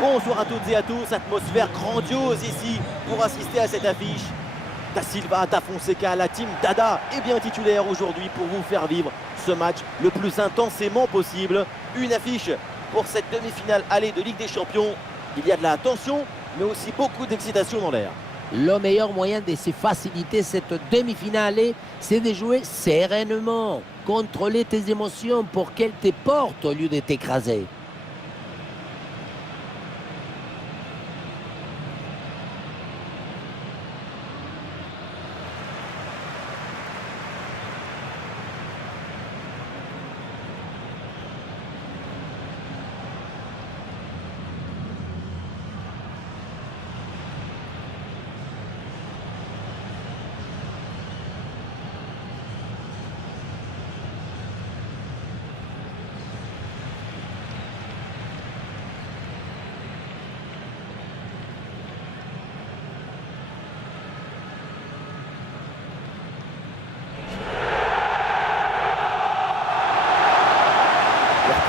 Bonsoir à toutes et à tous, atmosphère grandiose ici pour assister à cette affiche. Da Silva, Da Fonseca, la team Dada est bien titulaire aujourd'hui pour vous faire vivre ce match le plus intensément possible. Une affiche pour cette demi-finale aller de Ligue des Champions. Il y a de la tension, mais aussi beaucoup d'excitation dans l'air. Le meilleur moyen de se faciliter cette demi-finale, c'est de jouer sereinement. Contrôler tes émotions pour qu'elles te portent au lieu de t'écraser.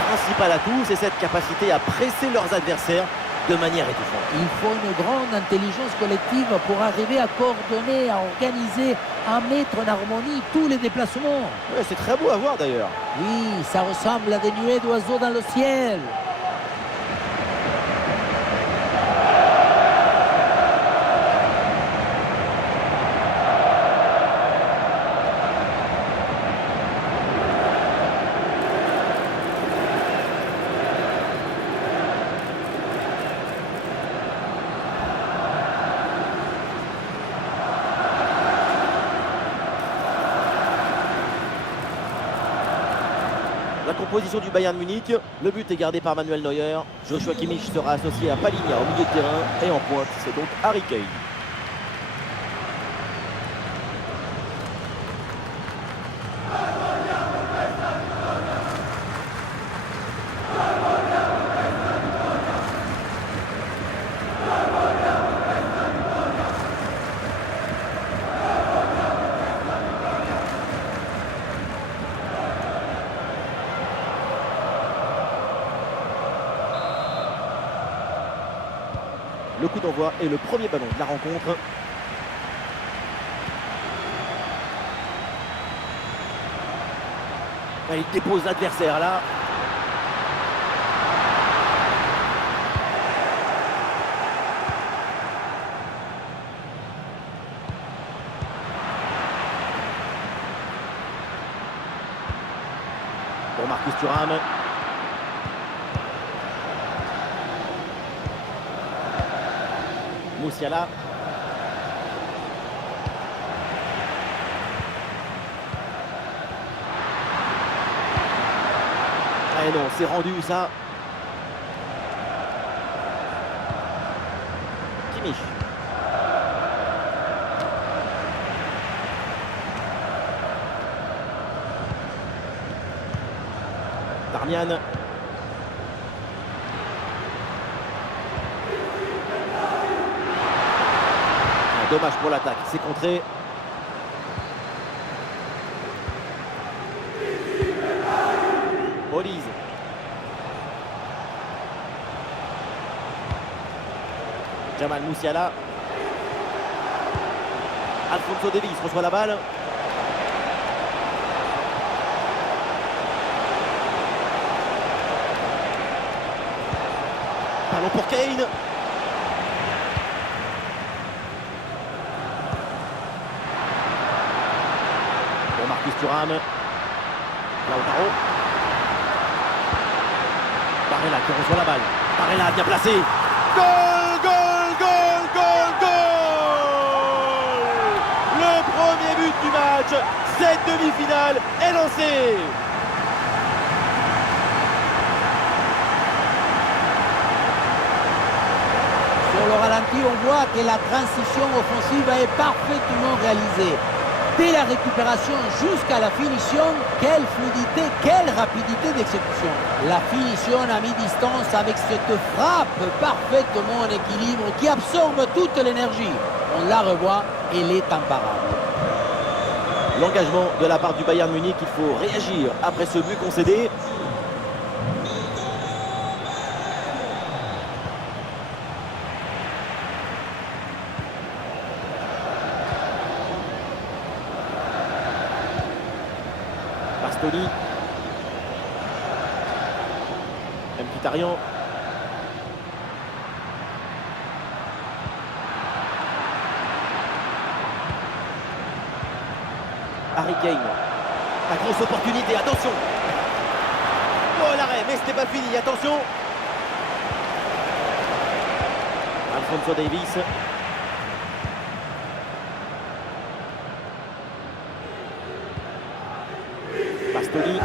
Principal atout, c'est cette capacité à presser leurs adversaires de manière étouffante. Il faut une grande intelligence collective pour arriver à coordonner, à organiser, à mettre en harmonie tous les déplacements. Ouais, c'est très beau à voir d'ailleurs. Oui, ça ressemble à des nuées d'oiseaux dans le ciel. La composition du Bayern Munich, le but est gardé par Manuel Neuer. Joshua Kimmich sera associé à Palhinha au milieu de terrain et en pointe, c'est donc Harry Kane. Le coup d'envoi est le premier ballon de la rencontre. Il dépose l'adversaire là. Pour Marcus Thuram. Musiala. Ah non, c'est rendu ça. Kimmich. Darmian. Dommage pour l'attaque, c'est contré. Olise. Jamal Musiala. Alphonso Davies reçoit la balle. Ballon pour Kane. Marcus Thuram. Lautaro. Barella qui reçoit la balle. Barella bien placé. Goal, goal, goal, goal, goal! Le premier but du match. Cette demi-finale est lancée. Sur le ralenti, on voit que la transition offensive est parfaitement réalisée. Dès la récupération jusqu'à la finition, quelle fluidité, quelle rapidité d'exécution. La finition à mi-distance avec cette frappe parfaitement en équilibre qui absorbe toute l'énergie. On la revoit, elle est imparable. L'engagement de la part du Bayern Munich, il faut réagir après ce but concédé. Bastoni. Mkhitaryan. Harry Kane. La grosse opportunité, attention. Oh l'arrêt, mais c'était pas fini, attention. Alphonso Davies. Bastoni.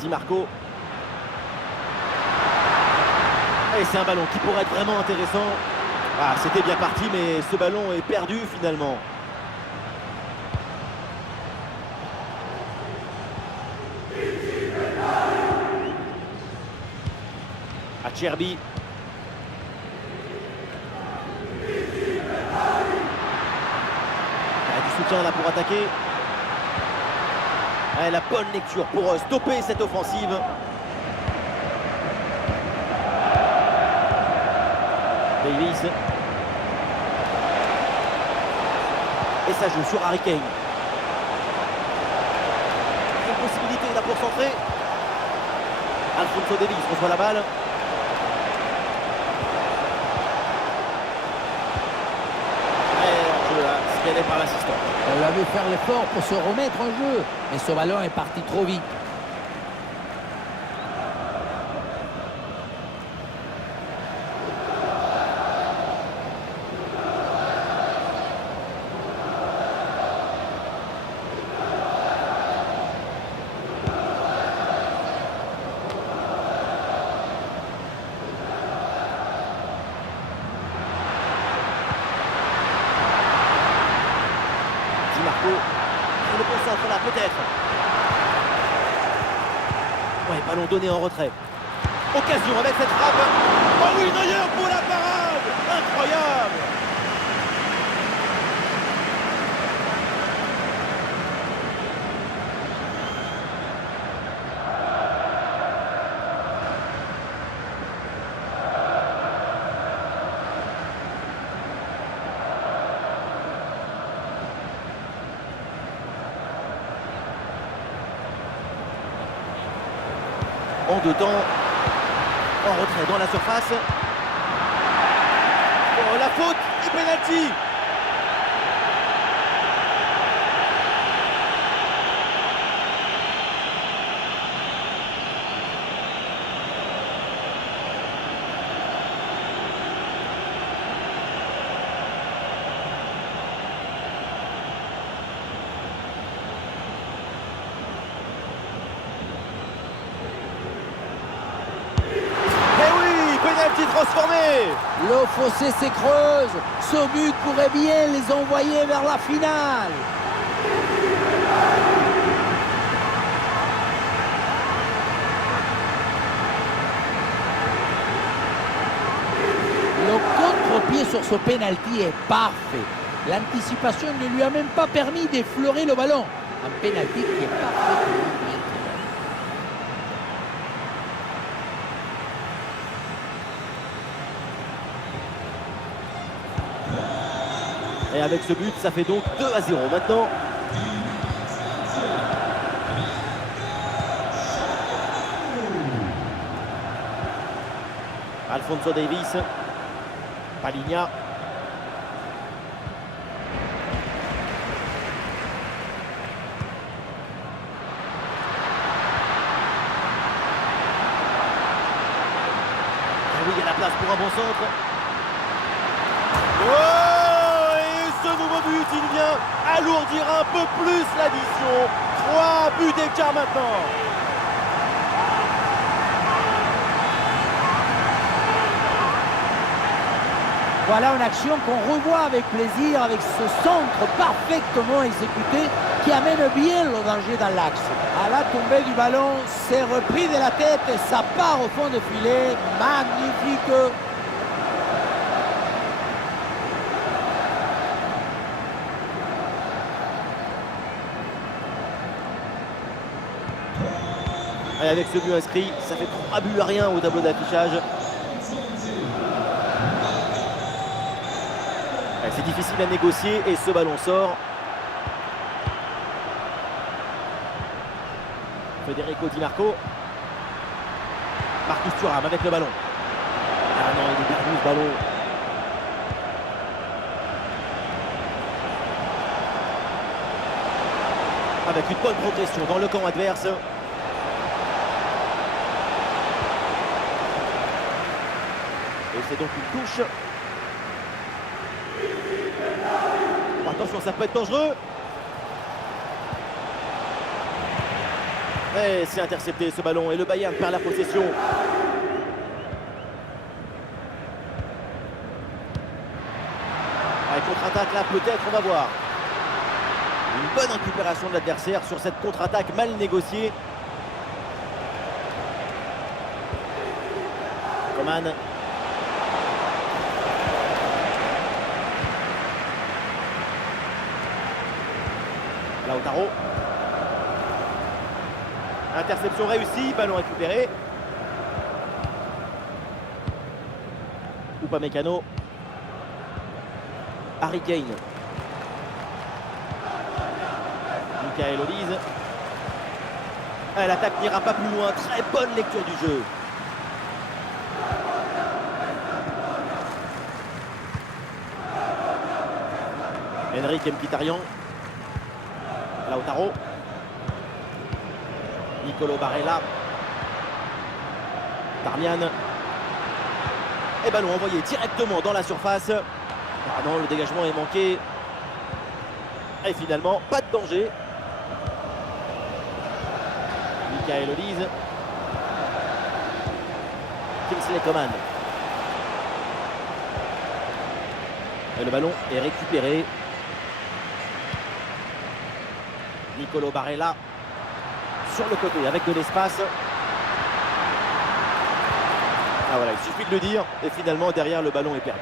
Di Marco. Et c'est un ballon qui pourrait être vraiment intéressant. Ah, c'était bien parti, mais ce ballon est perdu finalement. Acerbi. Il y a du soutien là pour attaquer. Ah, la bonne lecture pour stopper cette offensive. Davies. Et ça joue sur Harry Kane. Une possibilité là pour centrer. Alphonso Davies reçoit la balle. Signalé par l'assistant. On l'a vu faire l'effort pour se remettre en jeu, mais ce ballon est parti trop vite. Marco, il le concentre là peut-être. Ouais, ballon donné en retrait. Occasion avec cette frappe. Oh oui, Neuer pour la parade. Incroyable. En deux temps, en retrait dans la surface. Oh, la faute et pénalty. Transformé. Le fossé s'écreuse. Ce but pourrait bien les envoyer vers la finale. Le contre-pied sur ce pénalty est parfait. L'anticipation ne lui a même pas permis d'effleurer le ballon. Un pénalty qui est parfaitement bien. Et avec ce but, ça fait donc 2-0 maintenant. Alphonso Davies. Palhinha. Et oui, il y a la place pour un bon centre. Oh, et ce nouveau but, il vient alourdir un peu plus l'addition. 3 buts d'écart maintenant. Voilà une action qu'on revoit avec plaisir, avec ce centre parfaitement exécuté qui amène bien le danger dans l'axe. À la tombée du ballon, c'est repris de la tête et ça part au fond de filet. Magnifique! Et avec ce but inscrit, ça fait 3 buts à rien au tableau d'affichage. C'est difficile à négocier et ce ballon sort. Federico Di Marco. Marcus Thuram avec le ballon. Ah non, il est détenu ce ballon. Avec une bonne progression dans le camp adverse. Et c'est donc une touche. Attention, ça peut être dangereux. Et c'est intercepté ce ballon et le Bayern perd la possession. Avec contre-attaque là, peut-être, on va voir. Une bonne récupération de l'adversaire sur cette contre-attaque mal négociée. Coman. Lautaro. Interception réussie, ballon récupéré. Upamecano. Harry Kane. Michael Olise. L'attaque n'ira pas plus loin. Très bonne lecture du jeu. Henrik Mkhitaryan. Lautaro. Nicolo Barella. Darmian. Et ballon envoyé directement dans la surface. Ah non, le dégagement est manqué. Et finalement, pas de danger. Michael Olise. Kingsley Coman. Et le ballon est récupéré. Nicolo Barella sur le côté avec de l'espace. Ah voilà, il suffit de le dire. Et finalement, derrière, le ballon est perdu.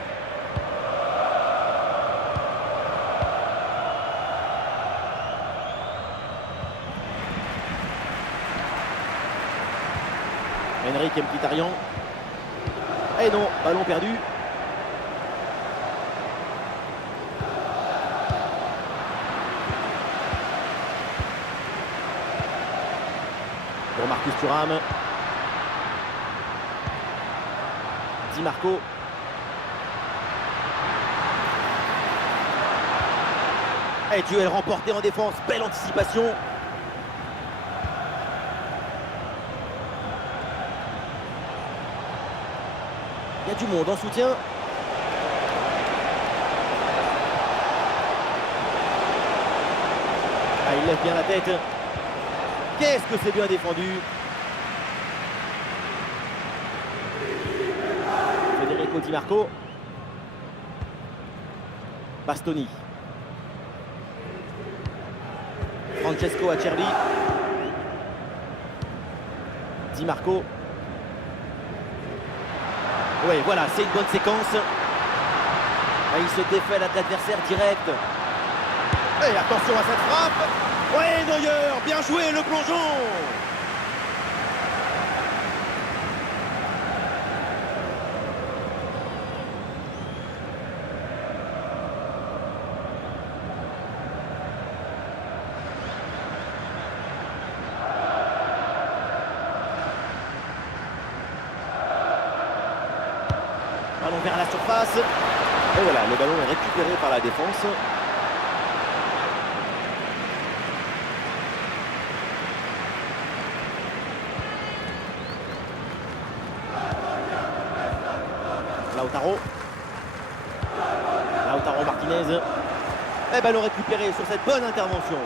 Henrik Mkhitaryan. Et non, ballon perdu. Pour Marcus Thuram. Di Marco. Et duel remporté en défense. Belle anticipation. Il y a du monde en soutien. Ah, il lève bien la tête. Qu'est-ce que c'est bien défendu. Federico Di Marco. Bastoni. Francesco Acerbi. Di Marco. Oui, voilà, c'est une bonne séquence. Et il se défait de l'adversaire direct. Et attention à cette frappe. Oui, Neuer, bien joué le plongeon. Ballon vers la surface. Et voilà, le ballon est récupéré par la défense. Lautaro Martinez. Et ballon récupéré sur cette bonne intervention.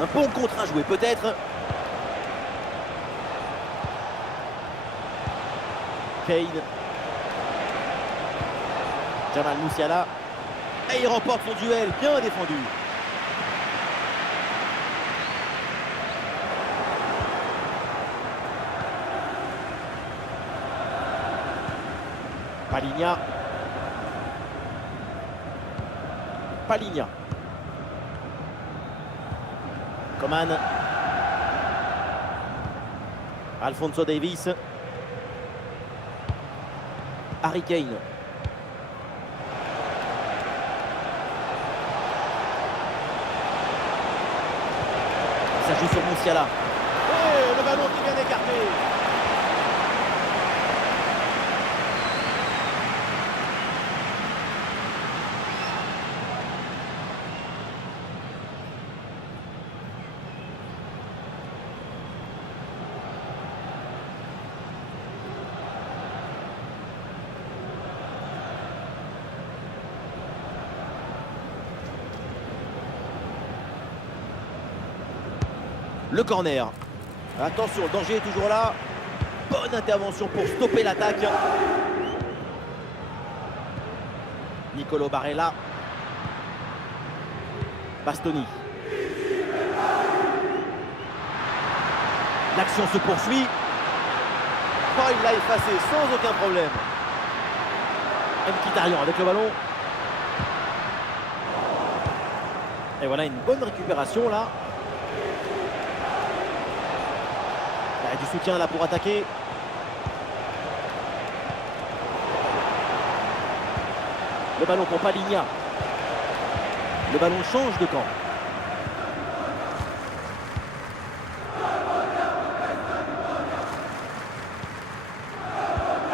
Un bon contre à jouer peut-être. Kane. Jamal Musiala. Et il remporte son duel, bien défendu. Paligna. Coman. Alphonso Davies. Harry Kane. ça joue sur Musiala. Et le ballon qui est bien écarté. Le corner. Attention, le danger est toujours là. Bonne intervention pour stopper l'attaque. Nicolo Barella. Bastoni. L'action se poursuit. Oh, il l'a effacé sans aucun problème. Mkhitaryan avec le ballon. Et voilà une bonne récupération là. Il y a du soutien là pour attaquer. Le ballon pour Paligna. Le ballon change de camp.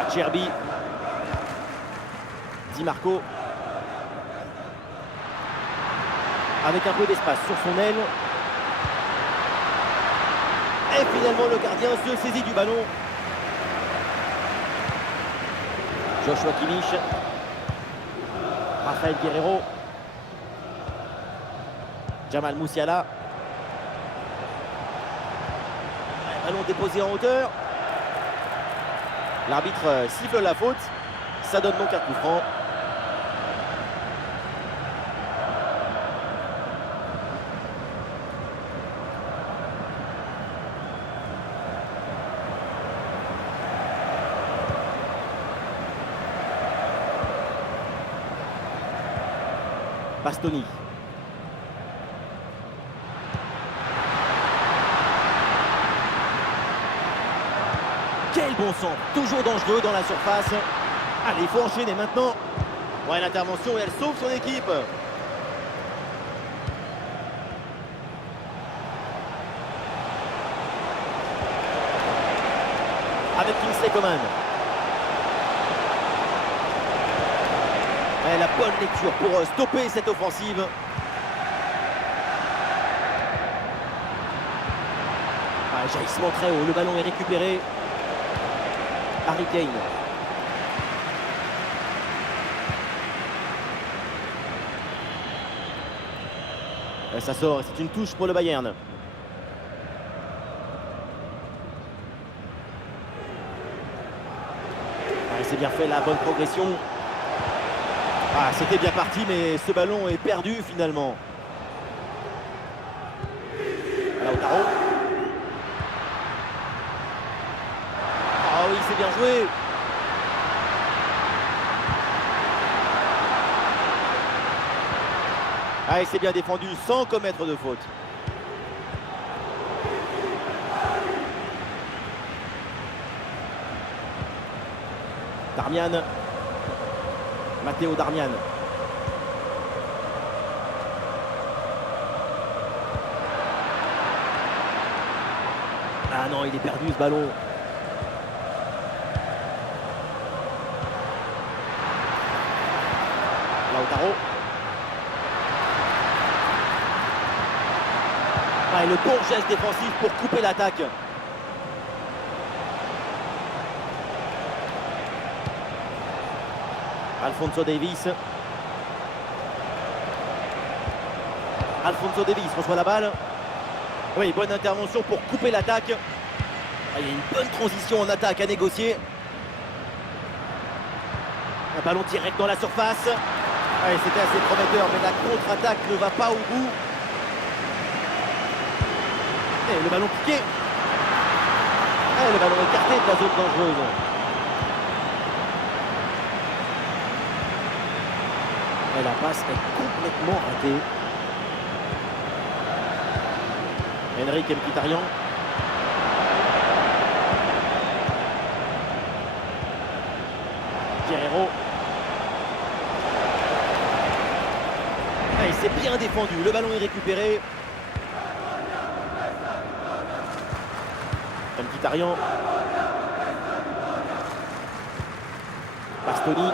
Acerbi. Di Marco. Avec un peu d'espace sur son aile. Et finalement le gardien se saisit du ballon. Joshua Kimmich. Rafael Guerreiro. Jamal Musiala. Ballon déposé en hauteur. L'arbitre siffle la faute. Ça donne donc un coup franc. Bastoni. Quel bon centre, toujours dangereux dans la surface. Allez, il faut enchaîner maintenant. Ouais, l'intervention et elle sauve son équipe. Avec Kingsley Coman. Et la bonne lecture pour stopper cette offensive. Jaillissement très haut, le ballon est récupéré. Harry Kane. Et ça sort, c'est une touche pour le Bayern. C'est bien fait, la bonne progression. C'était bien parti, mais ce ballon est perdu finalement. Lautaro. Oui, c'est bien joué. Il s'est bien défendu sans commettre de faute. Darmian. Matteo Darmian. Ah non, il est perdu ce ballon. Lautaro. Et le bon geste défensif pour couper l'attaque. Alphonso Davies. Alphonso Davies reçoit la balle. Oui, bonne intervention pour couper l'attaque. Il y a une bonne transition en attaque à négocier. Un ballon direct dans la surface. C'était assez prometteur, mais la contre-attaque ne va pas au bout. Et le ballon piqué. Le ballon écarté de la zone dangereuse. Et la passe est complètement ratée. Henrik Mkhitaryan. Guerreiro. Il s'est bien défendu. Le ballon est récupéré. Mkhitaryan. Bastoni.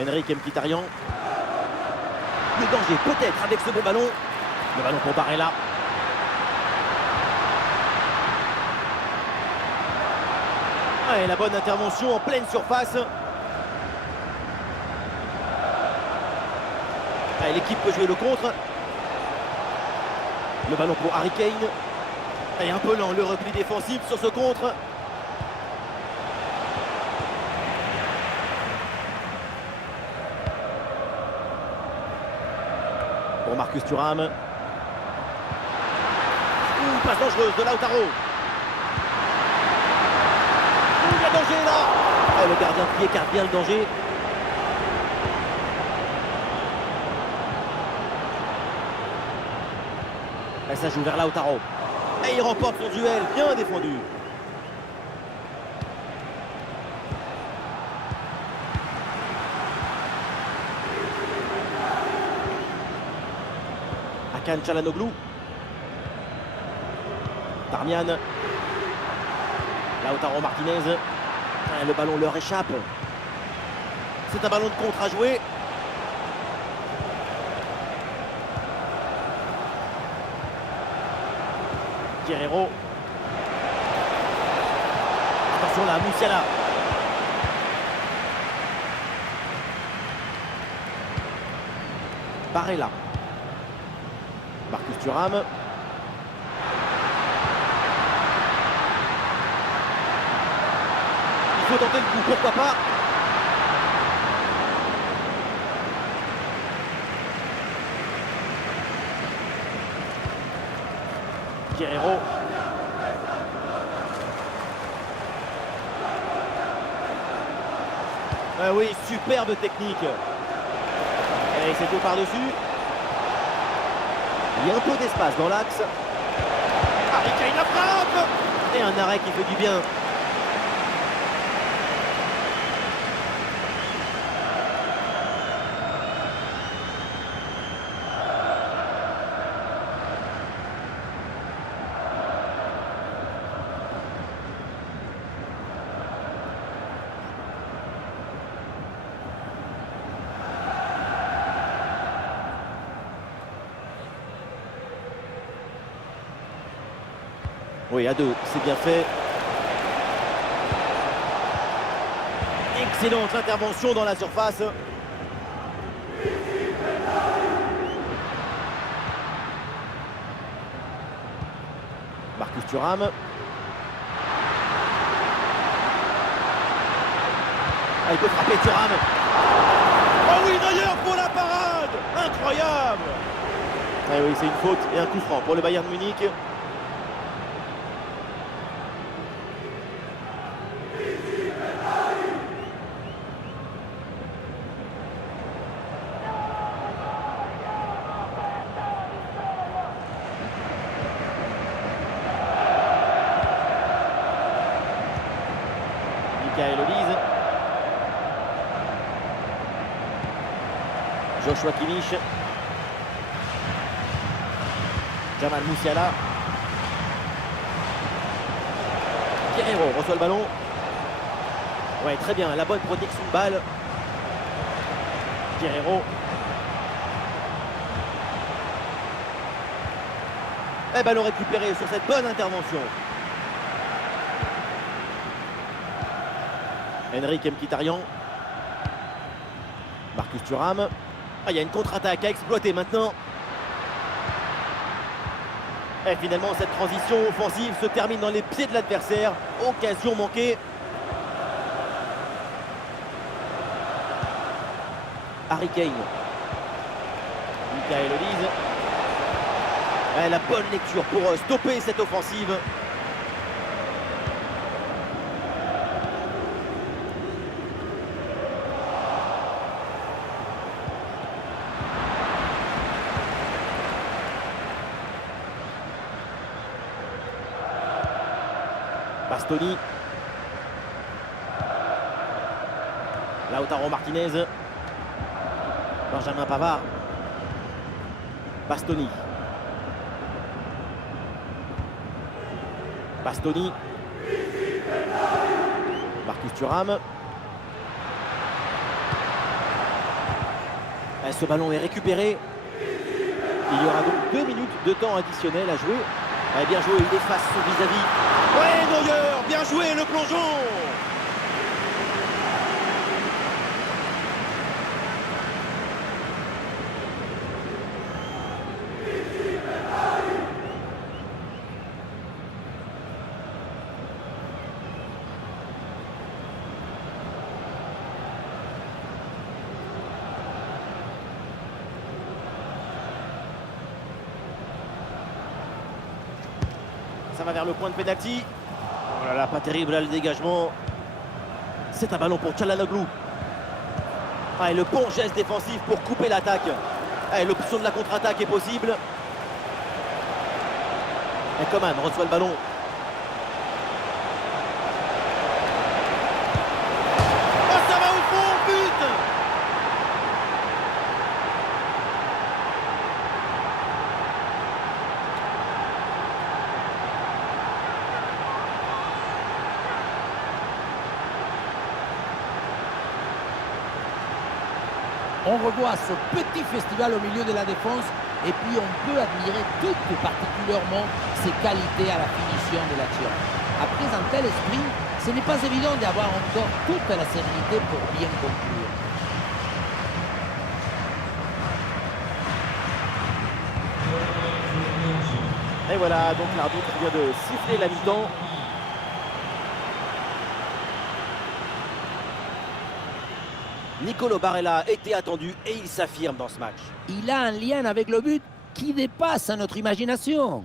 Henrik Mkhitaryan. Le danger peut-être avec ce beau ballon. Le ballon pour Barella. Et la bonne intervention en pleine surface. L'équipe peut jouer le contre. Le ballon pour Harry Kane. Et un peu lent le repli défensif sur ce contre. Pour Marcus Thuram. Passe dangereuse de Lautaro. Il y a danger là. Le gardien qui écarte bien le danger. Et ça joue vers Lautaro. Et il remporte son duel, bien défendu. Hakan Çalhanoğlu. Darmian. Lautaro Martinez. Le ballon leur échappe. C'est un ballon de contre à jouer. Guerreiro. Attention là, Musiala. Barella. Marcus Thuram. Il faut tenter le coup, pourquoi pas. Guerreiro. Ah oui, superbe technique. Et c'est tout par-dessus. Il y a un peu d'espace dans l'axe. Harry Kane la frappe. Et un arrêt qui fait du bien. Oui, à deux, c'est bien fait. Excellente intervention dans la surface. Marcus Thuram. Il peut frapper Thuram. Oh oui, d'ailleurs, pour la parade. Incroyable. Ah oui, c'est une faute et un coup franc pour le Bayern Munich. Michael Olise. Joshua Kimmich. Jamal Musiala. Guerreiro reçoit le ballon. Ouais, très bien, la bonne protection de balle. Guerreiro. Et ballon récupéré sur cette bonne intervention. Henrik Mkhitaryan. Marcus Thuram. Il y a une contre-attaque à exploiter maintenant. Et finalement, cette transition offensive se termine dans les pieds de l'adversaire. Occasion manquée. Harry Kane. Michael Olise. La bonne lecture pour stopper cette offensive. Bastoni. Lautaro Martinez. Benjamin Pavard. Bastoni. Bastoni. Marcus Thuram. Ce ballon est récupéré. Il y aura donc 2 minutes de temps additionnel à jouer. Bien joué, il efface son vis-à-vis. Ouais, Neuer, bien joué, le plongeon. Ça va vers le point de pénalty. Oh là là, pas terrible là le dégagement. C'est un ballon pour Çalhanoğlu. Et le bon geste défensif pour couper l'attaque. L'option de la contre-attaque est possible. Et Coman reçoit le ballon. Oh, ça va au fond, but! On revoit ce petit festival au milieu de la défense et puis on peut admirer tout particulièrement ses qualités à la finition de l'action. Après un tel esprit, ce n'est pas évident d'avoir encore toute la sérénité pour bien conclure. Et voilà, donc l'arbitre vient de siffler la mi-temps. Nicolo Barella était attendu et il s'affirme dans ce match. Il a un lien avec le but qui dépasse notre imagination.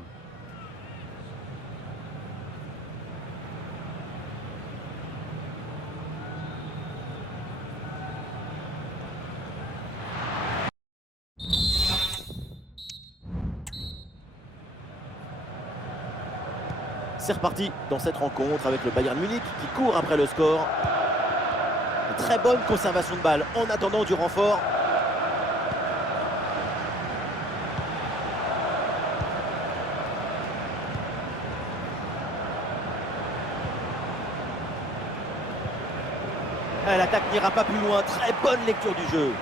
C'est reparti dans cette rencontre avec le Bayern Munich qui court après le score. Très bonne conservation de balle en attendant du renfort. L'attaque n'ira pas plus loin. Très bonne lecture du jeu.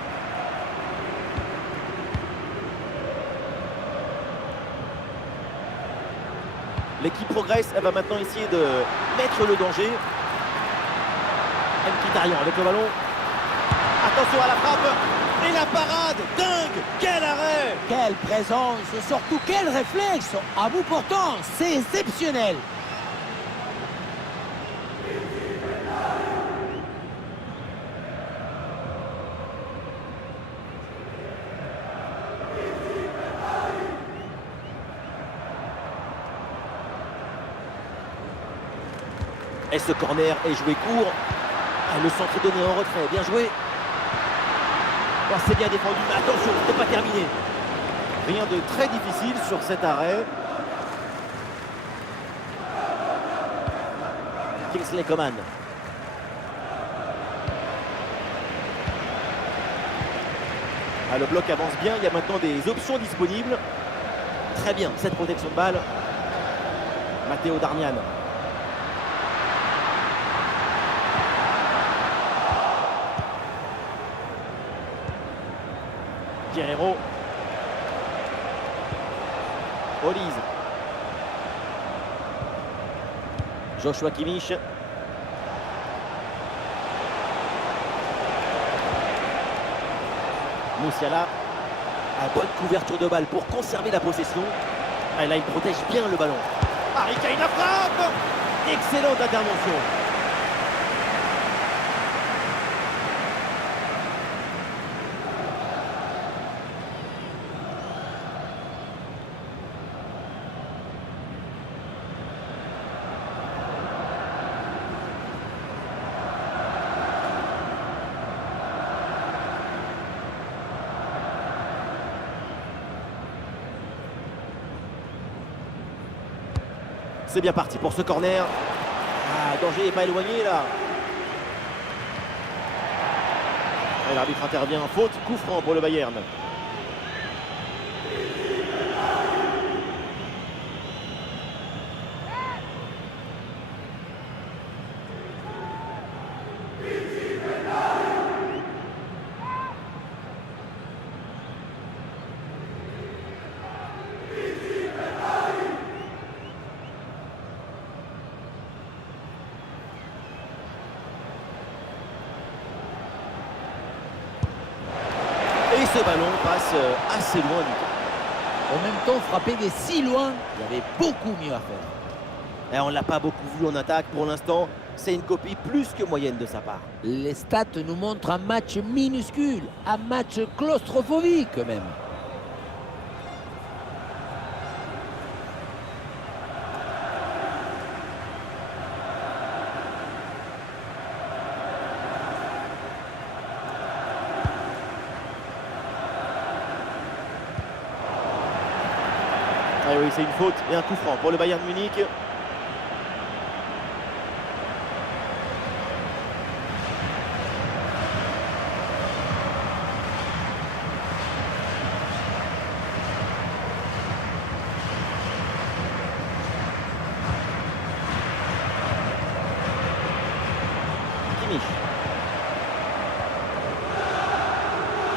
L'équipe progresse. Elle va maintenant essayer de mettre le danger. Mkhitaryan avec le ballon. Attention à la frappe. Et la parade. Dingue. Quel arrêt. Quelle présence et surtout quel réflexe. À bout portant, c'est exceptionnel. Et ce corner est joué court. Le centre est donné en retrait. Bien joué. Oh, c'est bien défendu. Mais attention, ce n'est pas terminé. Rien de très difficile sur cet arrêt. Kingsley Coman. Le bloc avance bien. Il y a maintenant des options disponibles. Très bien, cette protection de balle. Matteo Darmian. Guerreiro. Olise. Joshua Kimmich. Musiala. Bonne couverture de balle pour conserver la possession. Là, il protège bien le ballon. Harry Kane la frappe. Excellente intervention. C'est bien parti pour ce corner. Danger n'est pas éloigné là. L'arbitre intervient. Faute, coup franc pour le Bayern. le ballon passe assez loin du camp. En même temps, frapper des si loin, il y avait beaucoup mieux à faire. Et on ne l'a pas beaucoup vu en attaque pour l'instant. C'est une copie plus que moyenne de sa part. Les stats nous montrent un match minuscule, un match claustrophobique même. Ah oui, c'est une faute et un coup franc pour le Bayern Munich.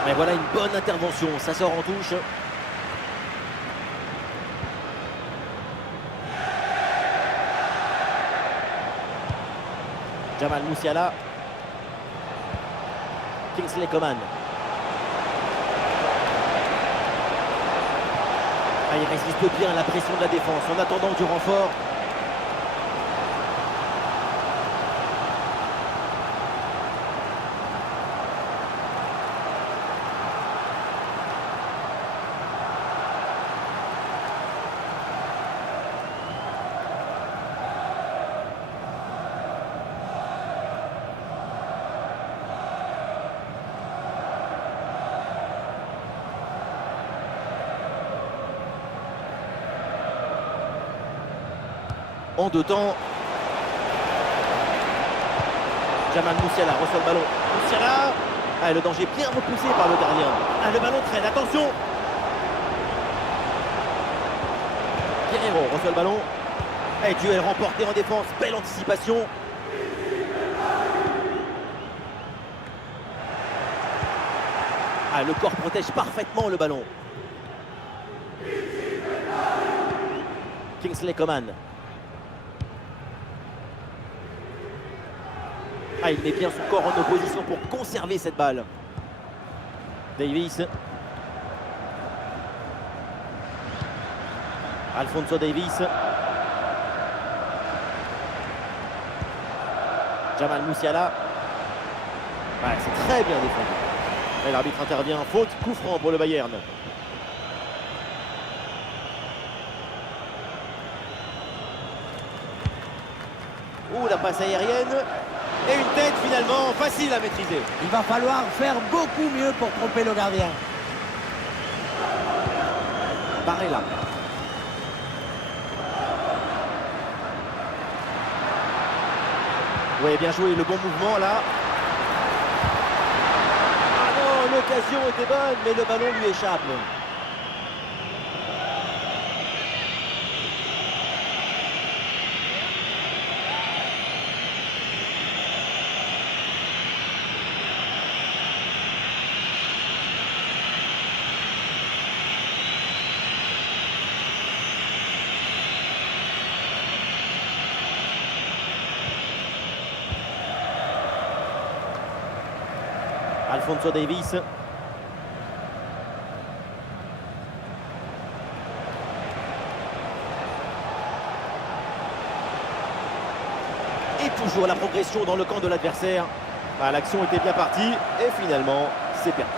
Mais voilà une bonne intervention, ça sort en touche. Jamal Musiala. Kingsley Coman. Ah, il résiste bien à la pression de la défense en attendant du renfort. En deux temps. Jamal Musiala reçoit le ballon. Musiala. Ah, le danger bien repoussé par le gardien. Ah, le ballon traîne, attention. Guerreiro reçoit le ballon. Et duel remporté en défense, belle anticipation. Ah, le corps protège parfaitement le ballon. Kingsley Coman. Ah, il met bien son corps en opposition pour conserver cette balle. Davies. Alphonso Davies. Jamal Musiala. Ouais, c'est très bien défendu. Et l'arbitre intervient. Faute, coup franc pour le Bayern. Ouh, la passe aérienne. Et une tête finalement facile à maîtriser. Il va falloir faire beaucoup mieux pour tromper le gardien. Barella. Oui, bien joué, le bon mouvement là. Ah non, l'occasion était bonne, mais le ballon lui échappe. Alphonso Davies. Et toujours la progression dans le camp de l'adversaire. Ah, l'action était bien partie et finalement c'est perdu.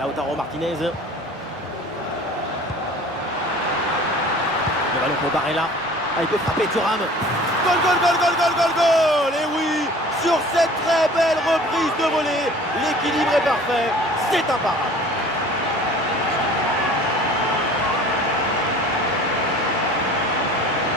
Lautaro Martinez. Le ballon pour Barella. Ah, il peut frapper Thuram. Goal, goal, goal, goal, goal, goal, goal. Et oui, sur cette très belle reprise de volée, l'équilibre est parfait. C'est imparable.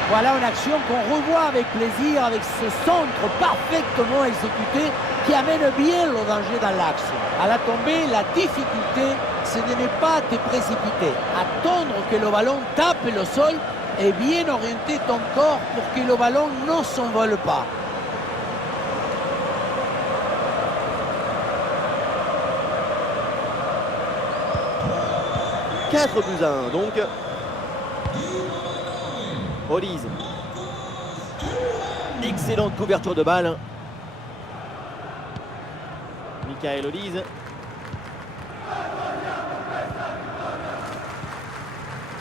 Voilà une action qu'on revoit avec plaisir, avec ce centre parfaitement exécuté qui amène bien le danger dans l'axe. À la tombée, la difficulté, c'est de ne pas te précipiter. Attendre que le ballon tape le sol et bien orienter ton corps pour que le ballon ne s'envole pas. « 4-1 donc. Olise. Excellente couverture de balle. Michael Olise.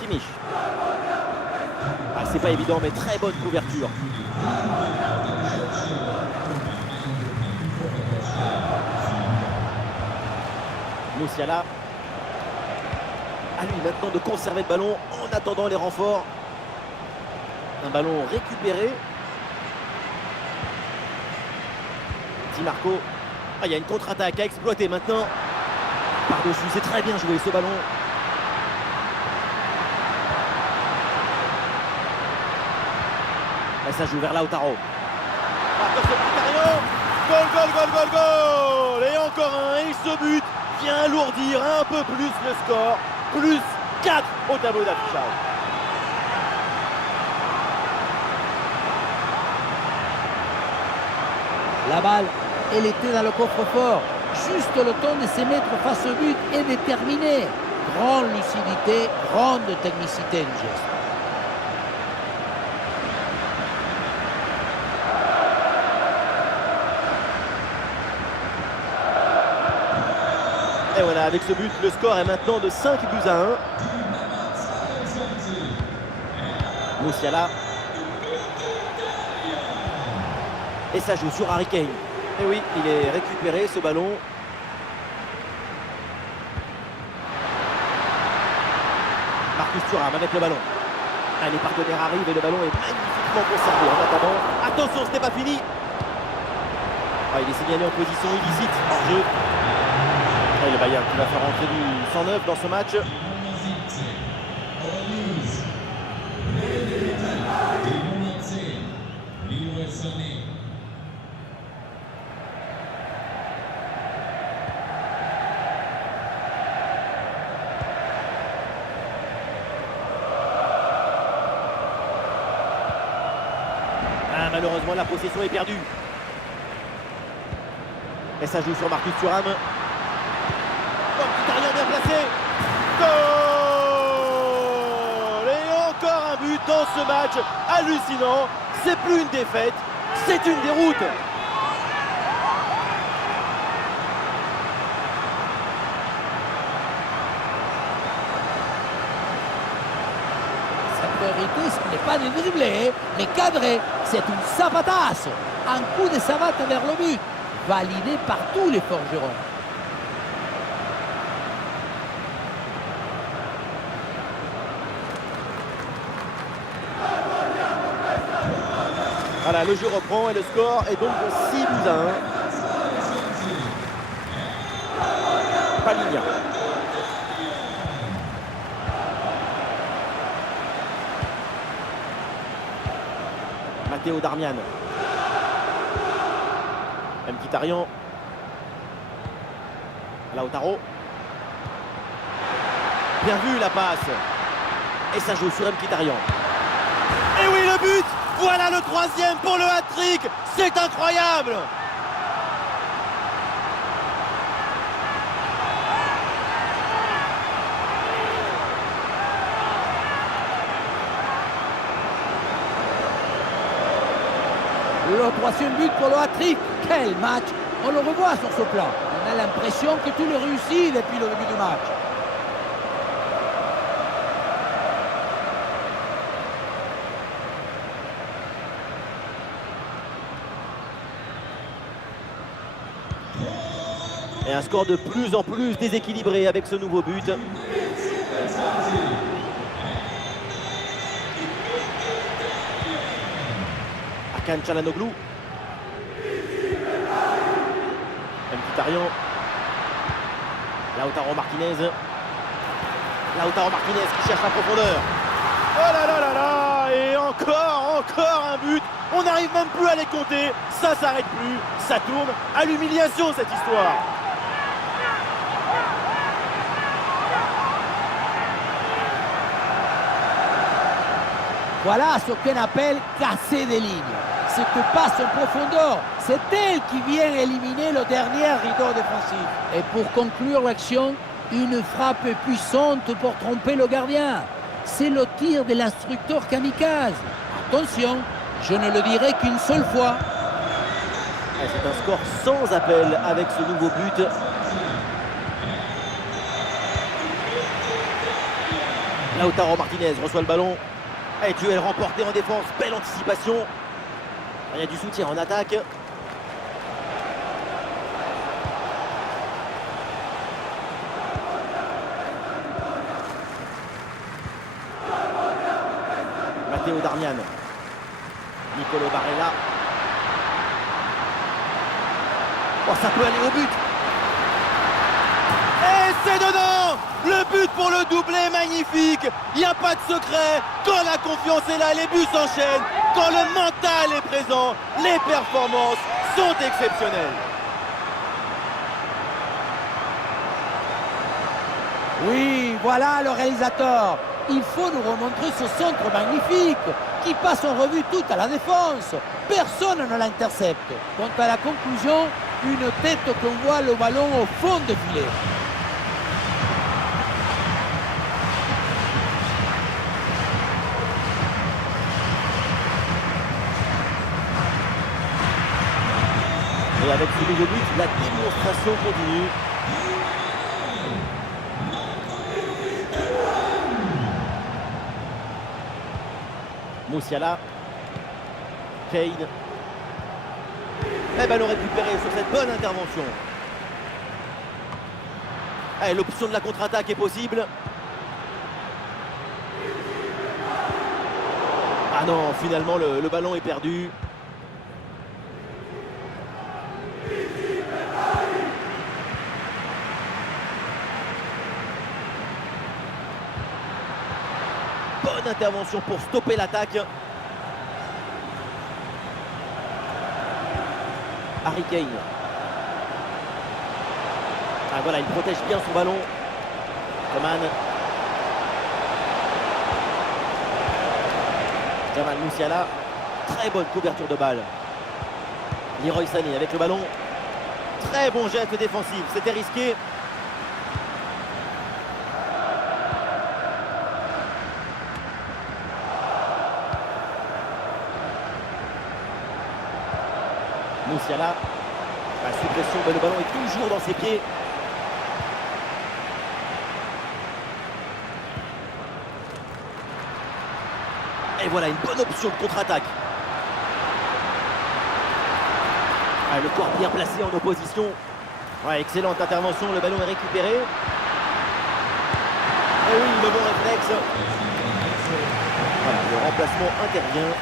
Kimmich. Ah, c'est pas évident, mais très bonne couverture. Musiala. À lui maintenant de conserver le ballon en attendant les renforts. Un ballon récupéré. Di Marco. Ah, il y a une contre-attaque à exploiter maintenant. Par-dessus, c'est très bien joué ce ballon. Et ça joue vers Lautaro. Attention, Mkhitaryan. Goal, goal, goal, goal, goal. Et encore un. Et ce but vient alourdir un peu plus le score. Plus 4 au tableau d'affichage. La balle, elle était dans le coffre-fort. Juste le temps de se mettre face au but et de terminer. Grande lucidité, grande technicité du geste. Et voilà, avec ce but, le score est maintenant de 5 buts à 1. Musiala. Et ça joue sur Harry Kane. Et oui, il est récupéré ce ballon. Marcus Thuram avec le ballon. Ah, les partenaires arrivent et le ballon est magnifiquement conservé. En attendant, attention, ce n'est pas fini. Ah, il est signalé en position illicite hors jeu. Et le Bayern qui va faire rentrer du 109 dans ce match. Ah, malheureusement, la possession est perdue. Et ça joue sur Marcus Thuram. Mkhitaryan bien placé. Goal! Et encore un but dans ce match hallucinant. C'est plus une défaite, c'est une déroute. Sa priorité, ce n'est pas de dribbler, mais cadrer. C'est une savatasse. Un coup de savate vers le but, validé par tous les forgerons. Voilà, le jeu reprend et le score est donc de 6 buts à 1. Paligna. Matteo Darmian. Mkhitaryan. Lautaro. Bien vu la passe. Et ça joue sur Mkhitaryan. Et oui, le but! Voilà le troisième pour le hat-trick. C'est incroyable. Le troisième but pour le hat-trick. Quel match! On le revoit sur ce plan. On a l'impression que tout le réussit depuis le début du match. Et un score de plus en plus déséquilibré avec ce nouveau but. Hakan Çalhanoğlu. Mkhitaryan. Lautaro Martinez. Lautaro Martinez qui cherche la profondeur. Oh là là là là! Et encore un but. On n'arrive même plus à les compter. Ça s'arrête plus. Ça tourne à l'humiliation cette histoire. Voilà ce qu'on appelle casser des lignes. Ce que passe en profondeur, c'est elle qui vient éliminer le dernier rideau défensif. Et pour conclure l'action, une frappe puissante pour tromper le gardien. C'est le tir de l'instructeur kamikaze. Attention, je ne le dirai qu'une seule fois. Et c'est un score sans appel avec ce nouveau but. Lautaro Martinez reçoit le ballon. Et duel remporté en défense. Belle anticipation. Il y a du soutien en attaque. Matteo Darmian. Nicolo Barella. Oh, ça peut aller au but. Et c'est dedans. Le but pour le doublé, magnifique. Il n'y a pas de secret. Quand la confiance est là, les buts s'enchaînent. Quand le mental est présent, les performances sont exceptionnelles. Oui, voilà le réalisateur. Il faut nous remontrer ce centre magnifique qui passe en revue toute à la défense. Personne ne l'intercepte. Quant à la conclusion, une tête qu'on voit le ballon au fond du filet. Et avec ce nouveau but, la démonstration continue. Musiala. Kane. Et ballon récupéré sur cette bonne intervention. Allez, l'option de la contre-attaque est possible. Ah non, finalement le ballon est perdu. Bonne intervention pour stopper l'attaque. Harry Kane. Ah voilà, il protège bien son ballon. Coman. Jamal Musiala. Très bonne couverture de balle. Leroy Sané avec le ballon. Très bon geste défensif. C'était risqué. Musiala, la suppression, mais le ballon est toujours dans ses pieds. Et voilà une bonne option de contre-attaque. Ah, le corps bien placé en opposition. Ouais, excellente intervention, le ballon est récupéré. Et oui, le bon réflexe. Voilà, le remplacement intervient.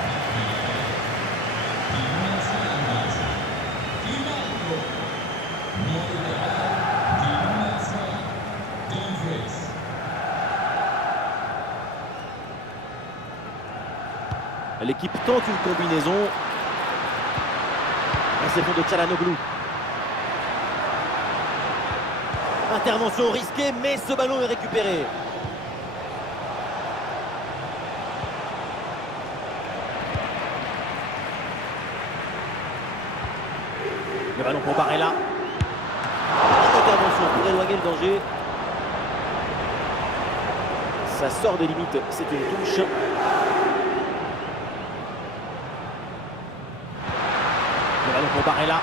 L'équipe tente une combinaison. Réception de Çalhanoğlu. Intervention risquée, mais ce ballon est récupéré. Le ballon pour Barella. Intervention pour éloigner le danger. Ça sort des limites, c'est une touche. Le ballon pour Barella.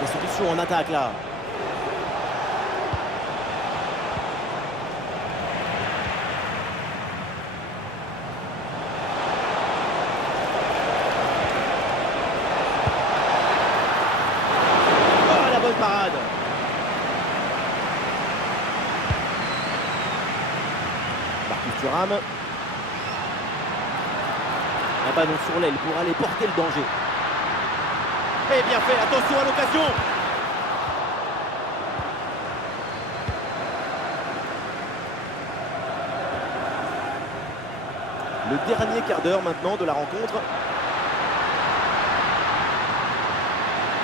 Des solutions en attaque là. Oh, la bonne parade. Thuram. Un ballon sur l'aile pour aller porter le danger. Et bien fait, attention à l'occasion. Le dernier quart d'heure maintenant de la rencontre.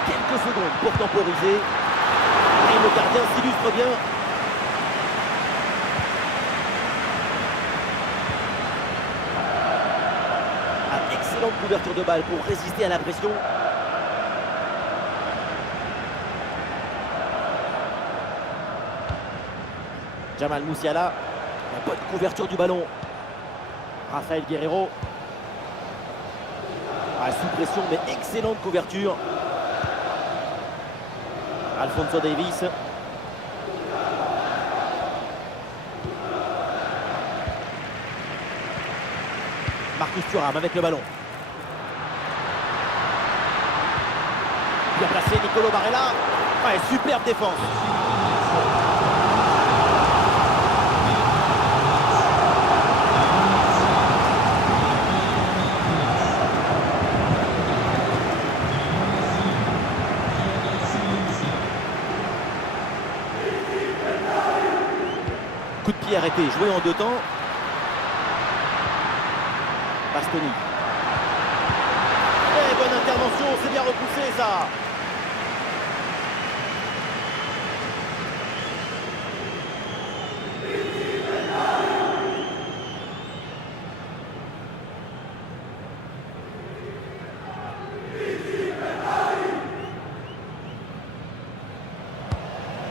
Quelques secondes pour temporiser. Et le gardien s'illustre bien. Excellente couverture de balle pour résister à la pression. Jamal Musiala. La bonne couverture du ballon. Rafael Guerreiro. Sous pression, mais excellente couverture. Alphonso Davies. Marcus Thuram avec le ballon. Bien placé, Nicolo Barella. Ouais, superbe défense. Coup de pied arrêté, joué en deux temps. Bastoni. Et bonne intervention, c'est bien repoussé ça.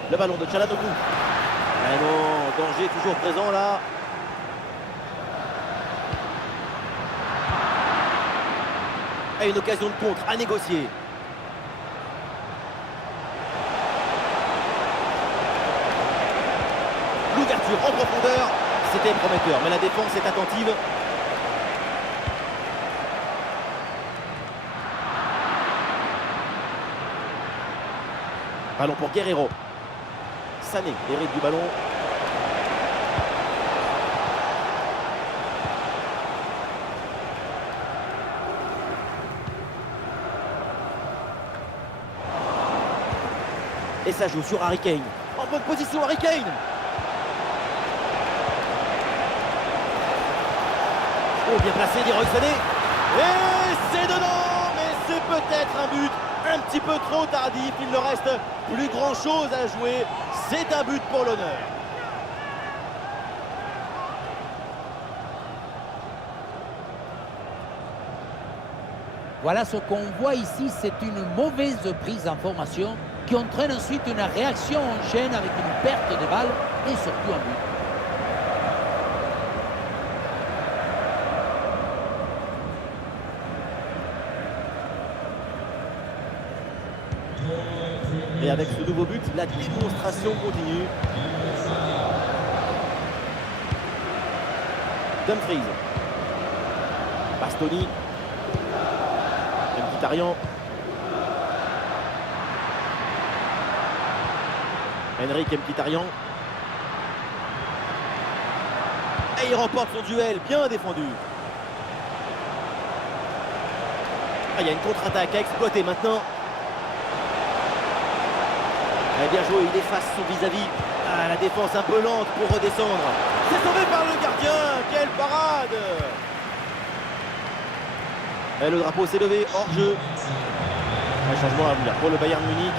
Le ballon de Çalhanoğlu. Mais non, danger toujours présent là. Et une occasion de contre à négocier. L'ouverture en profondeur, c'était prometteur, mais la défense est attentive. Ballon pour Guerreiro. Sané hérite du ballon. Et ça joue sur Harry Kane. En bonne position Harry Kane. Oh, bien placé Leroy Sané. Et c'est dedans. Mais c'est peut-être un but un petit peu trop tardif. Il ne reste plus grand chose à jouer. C'est un but pour l'honneur. Voilà ce qu'on voit ici, c'est une mauvaise prise d'information qui entraîne ensuite une réaction en chaîne avec une perte de balle et surtout un but. Et avec ce nouveau but, la démonstration continue. Dumfries. Bastoni. Mkhitaryan. Henrik Mkhitaryan. Et il remporte son duel, bien défendu. Il y a une contre-attaque à exploiter maintenant. Bien joué, il efface son vis-à-vis. La défense un peu lente pour redescendre. C'est sauvé par le gardien. Quelle parade! Et le drapeau s'est levé, hors jeu. Un changement à venir pour le Bayern Munich.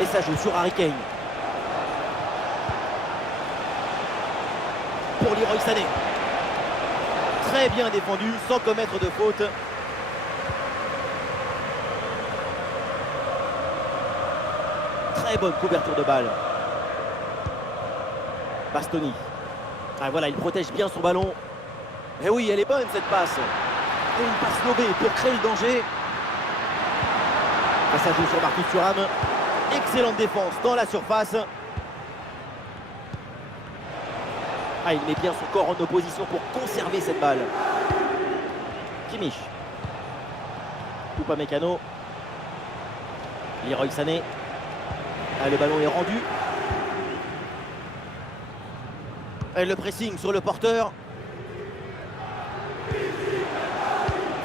Et ça joue sur Harry Kane. Pour Leroy Sané. Très bien défendu, sans commettre de faute. Très bonne couverture de balle. Bastoni. Voilà, il protège bien son ballon. Et oui, elle est bonne cette passe. Et une passe lobée pour créer le danger. Et ça joue sur Marcus Thuram. Excellente défense dans la surface. Il met bien son corps en opposition pour conserver cette balle. Kimmich. Upamecano. Leroy Sané. Le ballon est rendu. Et le pressing sur le porteur.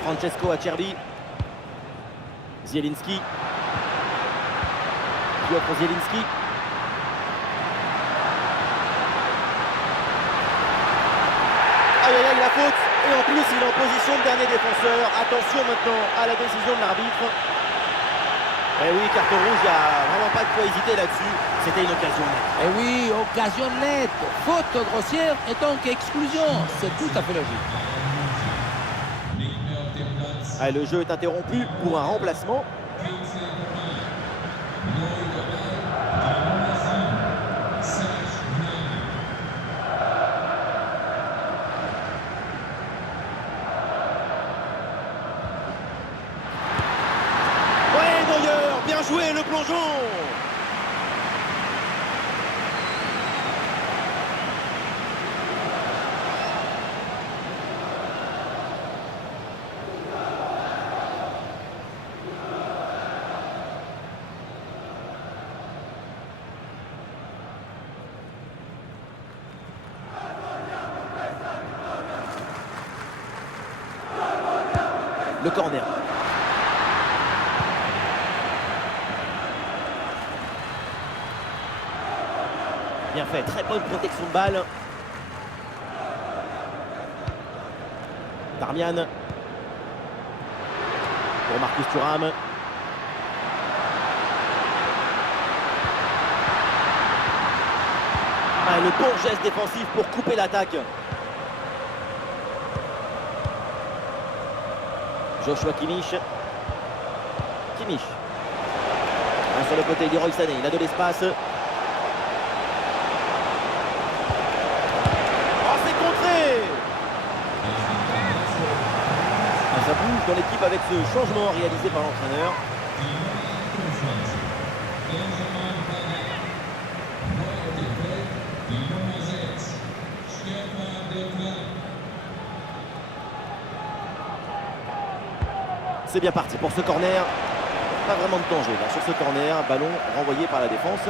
Francesco Acerbi. Zielinski. Piotr Zielinski. Aïe aïe aïe, la faute. Et en plus il est en position de dernier défenseur. Attention maintenant à la décision de l'arbitre. Eh oui, carton rouge, il n'y a vraiment pas de quoi hésiter là-dessus. C'était une occasion nette. Et oui, occasion nette, faute grossière et donc exclusion. C'est tout à fait logique. Ah, le jeu est interrompu pour un remplacement. Ouais, Neuer, bien joué le plongeon. Le corner. Bien fait, très bonne protection de balle. Darmian. Pour Marcus Thuram. Ah, le bon geste défensif pour couper l'attaque. Joshua Kimmich. Kimmich. Sur le côté, Leroy Sané, il a de l'espace. Oh, c'est contré. Ça bouge dans l'équipe avec ce changement réalisé par l'entraîneur. C'est bien parti pour ce corner. Pas vraiment de danger là sur ce corner. Ballon renvoyé par la défense.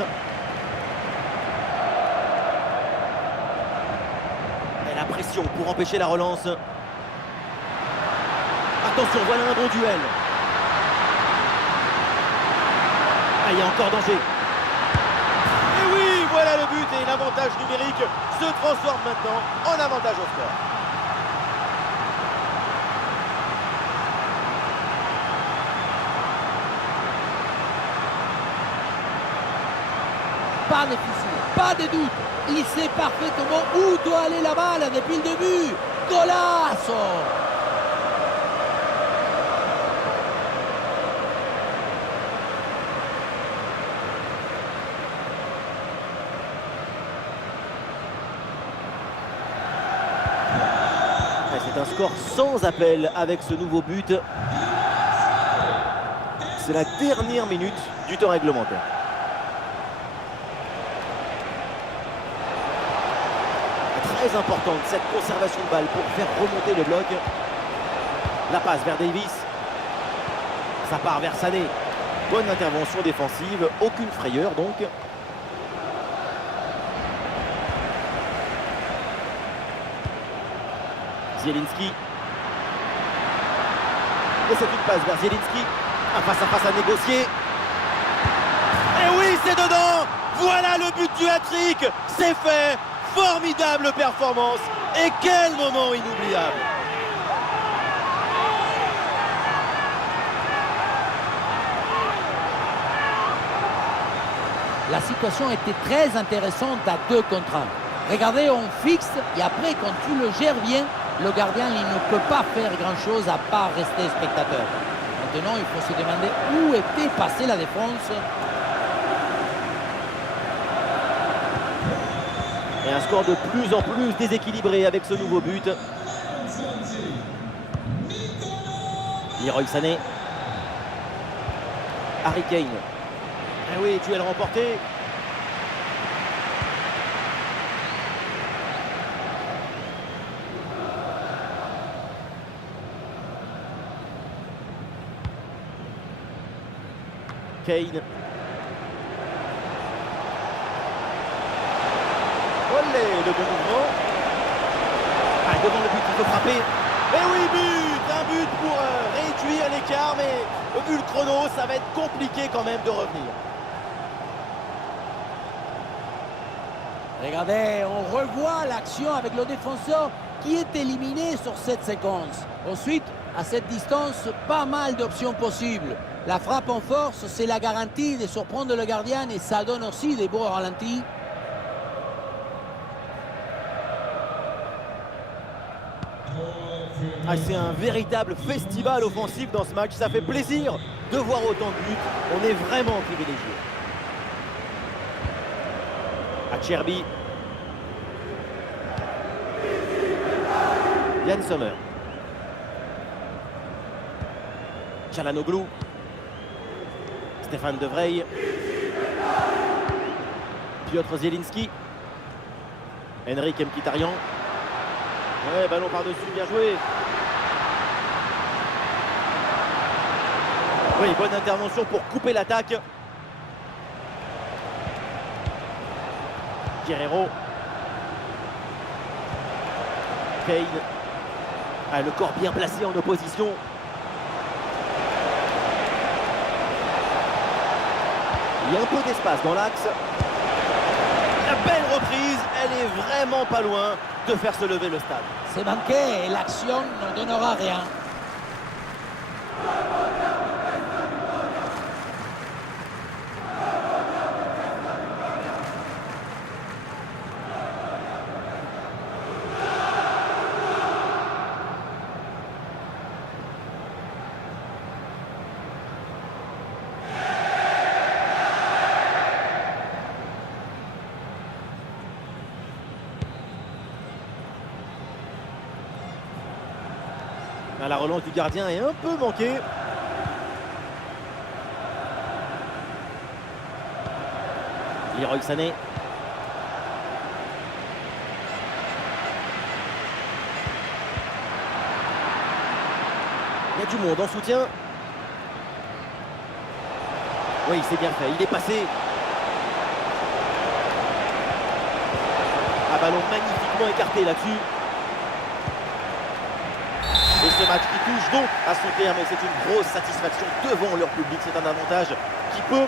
Et la pression pour empêcher la relance. Attention, voilà un bon duel. Ah, il y a encore danger. Et oui, voilà le but et l'avantage numérique se transforme maintenant en avantage au score. Pas difficile, pas de doute. Il sait parfaitement où doit aller la balle depuis le début. Golazo! C'est un score sans appel avec ce nouveau but. C'est la dernière minute du temps réglementaire. Très importante cette conservation de balle pour faire remonter le bloc. La passe vers Davis. Ça part vers Sané. Bonne intervention défensive, aucune frayeur donc. Zielinski. Et c'est une passe vers Zielinski. Un face à face à négocier. Et oui, c'est dedans. Voilà le but du hat-trick. C'est fait. Formidable performance. Et quel moment inoubliable. La situation était très intéressante à 2 contre 1. Regardez, on fixe et après, quand tu le gères bien, le gardien il ne peut pas faire grand-chose à part rester spectateur. Maintenant, il faut se demander où était passée la défense. Et un score de plus en plus déséquilibré avec ce nouveau but. Leroy Sané. Harry Kane. Eh oui, duel remporté. Kane. Olé, le bon mouvement. Ah, devant le but, il faut frapper. Et oui, but. Un but pour réduire l'écart, mais vu le chrono, ça va être compliqué quand même de revenir. Regardez, on revoit l'action avec le défenseur qui est éliminé sur cette séquence. Ensuite, à cette distance, pas mal d'options possibles. La frappe en force, c'est la garantie de surprendre le gardien et ça donne aussi des beaux ralentis. Ah, c'est un véritable festival offensif dans ce match. Ça fait plaisir de voir autant de buts. On est vraiment privilégié. Acerbi. Yann Sommer. Çalhanoğlu. Stéphane De Vrij. Piotr Zielinski. Henrik Mkhitaryan. Ouais, ballon par-dessus, bien joué. Oui, bonne intervention pour couper l'attaque. Guerreiro. Kane. Ah, le corps bien placé en opposition. Il y a un peu d'espace dans l'axe. La belle reprise, elle est vraiment pas loin de faire se lever le stade. C'est manqué et l'action ne donnera rien. La relance du gardien est un peu manquée. Leroy Sané. Il y a du monde en soutien. Oui, c'est bien fait. Il est passé. Un ballon magnifiquement écarté là-dessus. Et ce match qui touche donc à son terme, et c'est une grosse satisfaction devant leur public. C'est un avantage qui peut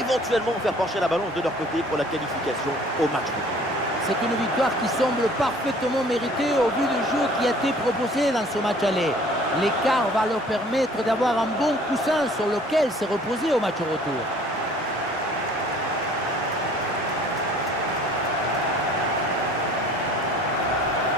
éventuellement faire pencher la balance de leur côté pour la qualification au match retour. C'est une victoire qui semble parfaitement méritée au vu du jeu qui a été proposé dans ce match aller. L'écart va leur permettre d'avoir un bon coussin sur lequel se reposer au match retour.